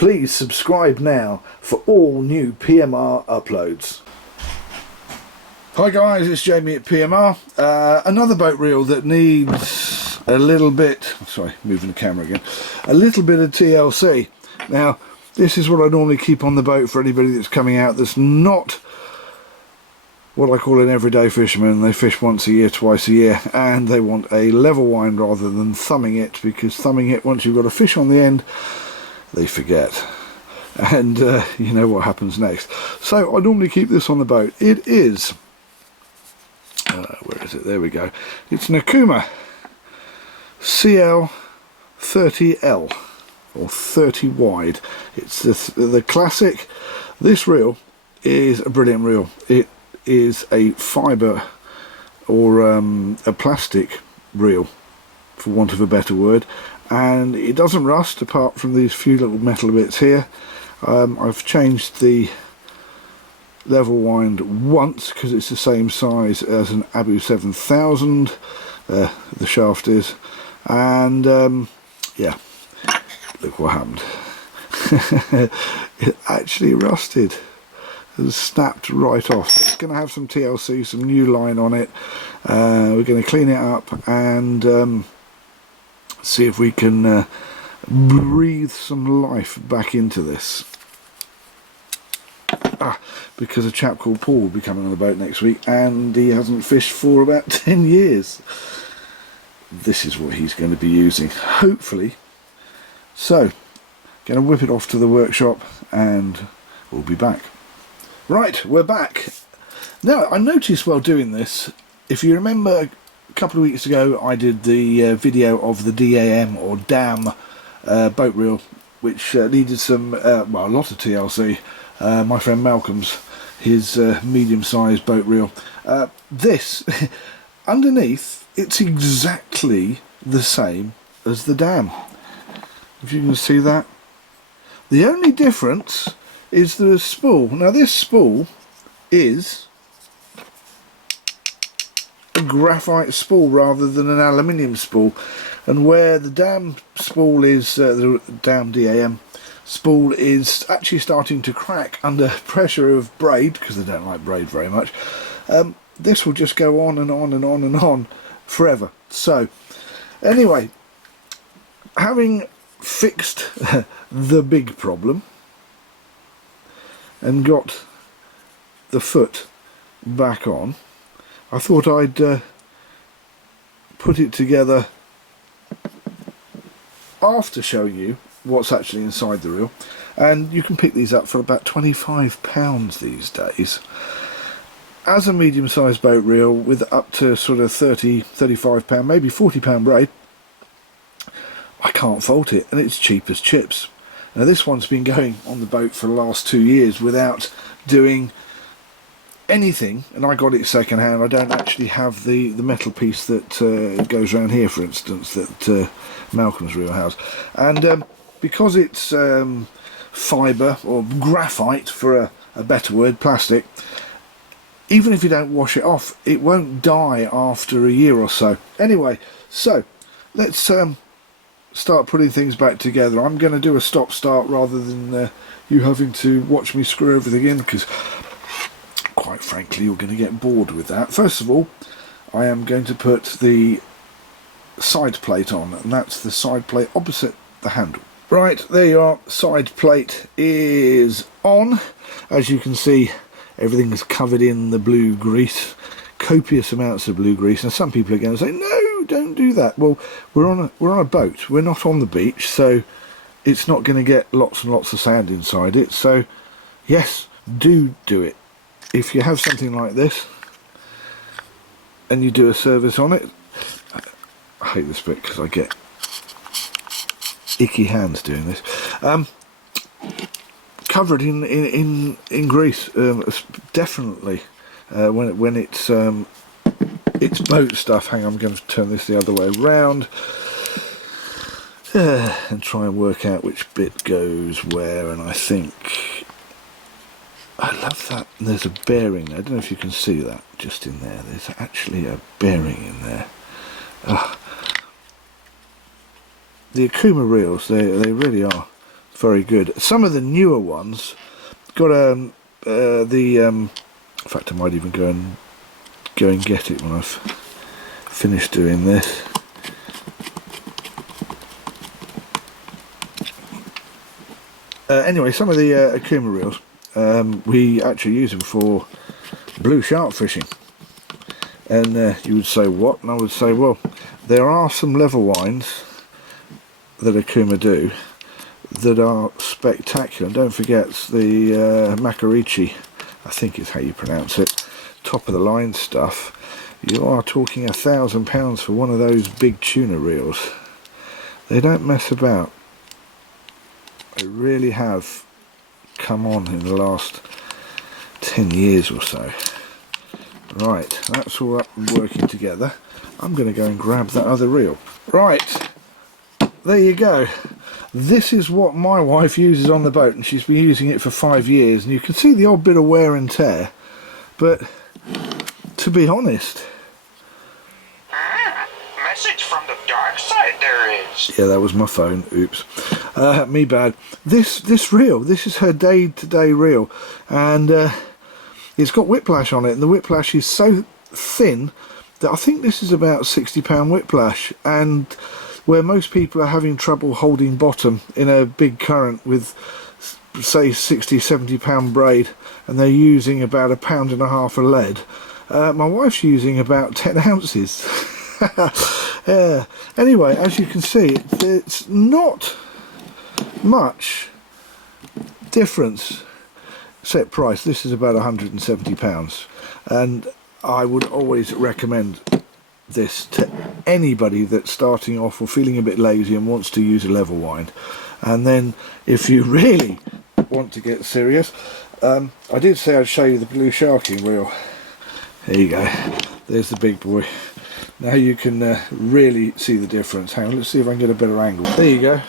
Please subscribe now for all new PMR uploads. Hi guys, it's Jamie at PMR. Another boat reel that needs a little bit, sorry, moving the camera again, a little bit of TLC. Now, this is what I normally keep on the boat for anybody that's coming out that's not what I call an everyday fisherman. They fish once a year, twice a year, and they want a level wind rather than thumbing it, because thumbing it, once you've got a fish on the end, they forget. And you know what happens next. So I normally keep this on the boat. It is, where is it? There we go. It's an Okuma CL30L, or 30 wide. It's the classic. This reel is a brilliant reel. It is a fibre or a plastic reel, for want of a better word, and it doesn't rust apart from these few little metal bits here. I've changed the level wind once because it's the same size as an Abu 7000, the shaft is, and yeah, look what happened. It actually rusted. Has snapped right off. It's going to have some TLC, some new line on it. We're going to clean it up and see if we can breathe some life back into this. Because a chap called Paul will be coming on the boat next week, and he hasn't fished for about 10 years. This is what he's going to be using, hopefully. So, going to whip it off to the workshop and we'll be back. Right, we're back. Now, I noticed while doing this, if you remember a couple of weeks ago I did the video of the DAM or DAM boat reel, which needed some, well, a lot of TLC. My friend Malcolm's, his medium-sized boat reel. This, underneath, it's exactly the same as the DAM. If you can see that. The only difference is the spool. Now this spool is a graphite spool rather than an aluminium spool, and where the DAM spool is, the DAM DAM spool is actually starting to crack under pressure of braid, because they don't like braid very much, this will just go on and on and on and on forever. So anyway, having fixed the big problem and got the foot back on, I thought I'd put it together after showing you what's actually inside the reel. And you can pick these up for about £25 these days. As a medium-sized boat reel with up to sort of £30, £35, maybe £40 braid, I can't fault it, and it's cheap as chips. Now this one's been going on the boat for the last 2 years without doing anything, and I got it second hand. I don't actually have the metal piece that goes around here, for instance, that Malcolm's reel has. And because it's fibre, or graphite for a better word, plastic, even if you don't wash it off, it won't die after a year or so. Anyway, so let's start putting things back together. I'm going to do a stop-start rather than you having to watch me screw everything in, because quite frankly you're going to get bored with that. First of all, I am going to put the side plate on, and that's the side plate opposite the handle. Right, there you are. Side plate is on. As you can see, everything is covered in the blue grease, copious amounts of blue grease, and some people are going to say, no, don't do that. Well, we're on a boat, we're not on the beach, so it's not going to get lots and lots of sand inside it. So yes, do it. If you have something like this and you do a service on it, I hate this bit because I get icky hands doing this, covered in grease, definitely when it's boat stuff. Hang on, I'm going to turn this the other way around and try and work out which bit goes where. And I think I love that there's a bearing there. I don't know if you can see that just in there. There's actually a bearing in there. The Okuma reels, they really are very good. Some of the newer ones got in fact I might even go and get it when I've finished doing this. Anyway, some of the Okuma reels, we actually use them for blue shark fishing. And you would say, what? And I would say, well, there are some level winds that Okuma do that are spectacular. And don't forget the Makarichi, I think is how you pronounce it, top of the line stuff. You are talking £1,000 for one of those big tuna reels. They don't mess about. They really have come on in the last 10 years or so. Right, that's all up and working together. I'm going to go and grab that other reel. Right, there you go. This is what my wife uses on the boat, and she's been using it for 5 years, and you can see the odd bit of wear and tear, but to be honest... Message from the dark side there is. Yeah, that was my phone, oops. Me bad. This reel, this is her day-to-day reel, and it's got whiplash on it, and the whiplash is so thin that I think this is about £60 whiplash, and where most people are having trouble holding bottom in a big current with say £60–70 braid, and they're using about £1.5 pounds of lead, my wife's using about 10 ounces. Yeah. Anyway, as you can see, it's not much difference. Set price, this is about £170, and I would always recommend this to anybody that's starting off or feeling a bit lazy and wants to use a level wind. And then if you really want to get serious, I did say I'd show you the blue sharking reel. There you go, there's the big boy. Now you can really see the difference. Hang on, let's see if I can get a better angle. There you go,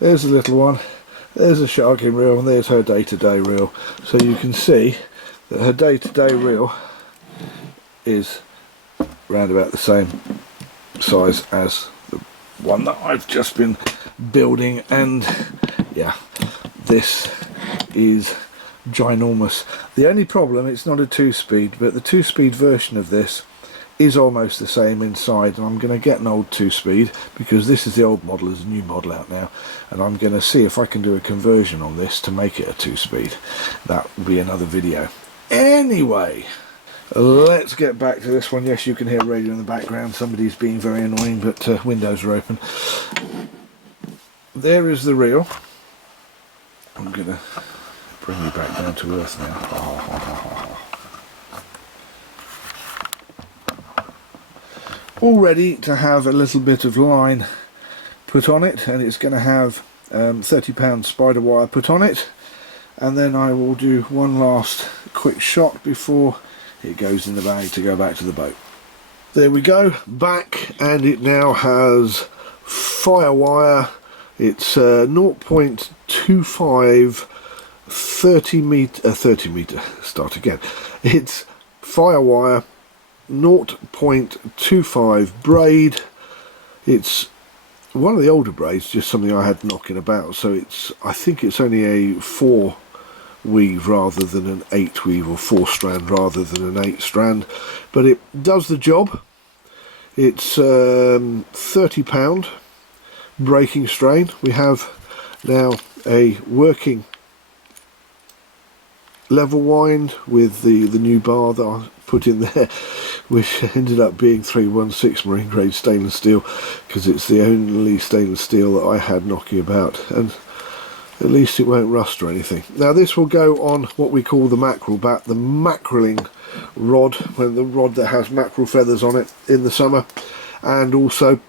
there's the little one. There's a sharking reel, and there's her day-to-day reel. So you can see that her day-to-day reel is round about the same size as the one that I've just been building, and yeah, this is ginormous. The only problem, it's not a 2-speed, but the 2-speed version of this is almost the same inside, and I'm going to get an old 2-speed because this is the old model, there's a new model out now, and I'm going to see if I can do a conversion on this to make it a 2-speed. That will be another video. Anyway, let's get back to this one. Yes, you can hear radio in the background, somebody's being very annoying, but windows are open. There is the reel. I'm going to bring you back down to earth now. All ready to have a little bit of line put on it, and it's going to have £30 spider wire put on it, and then I will do one last quick shot before it goes in the bag to go back to the boat. There we go, back, and it now has firewire. It's 0.25 30 meter, start again. It's firewire, 0.25 braid. It's one of the older braids, just something I had knocking about, so I think it's only a 4 weave rather than an 8 weave, or 4 strand rather than an 8 strand, but it does the job. It's £30 breaking strain. We have now a working level wind with the new bar that I put in there, which ended up being 316 marine grade stainless steel, because it's the only stainless steel that I had knocking about, and at least it won't rust or anything. Now this will go on what we call the mackerel bat, the mackerelling rod, when the rod that has mackerel feathers on it in the summer, and also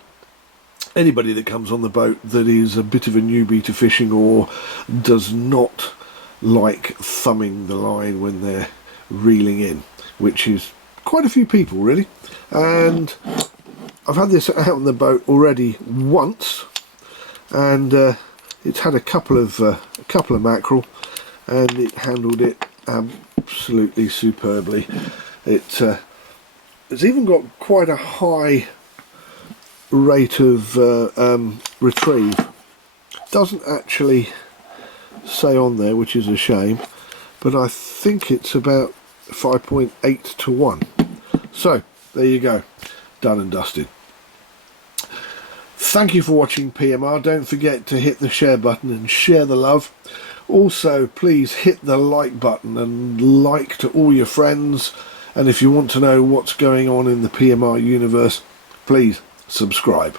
anybody that comes on the boat that is a bit of a newbie to fishing or does not like thumbing the line when they're reeling in, which is quite a few people really. And I've had this out on the boat already once, and it's had a couple of mackerel, and it handled it absolutely superbly. It's even got quite a high rate of retrieve. Doesn't actually say on there, which is a shame, but I think it's about 5.8 to 1. So there you go, done and dusted. Thank you for watching PMR. Don't forget to hit the share button and share the love. Also, please hit the like button and like to all your friends. And if you want to know what's going on in the PMR universe, please subscribe.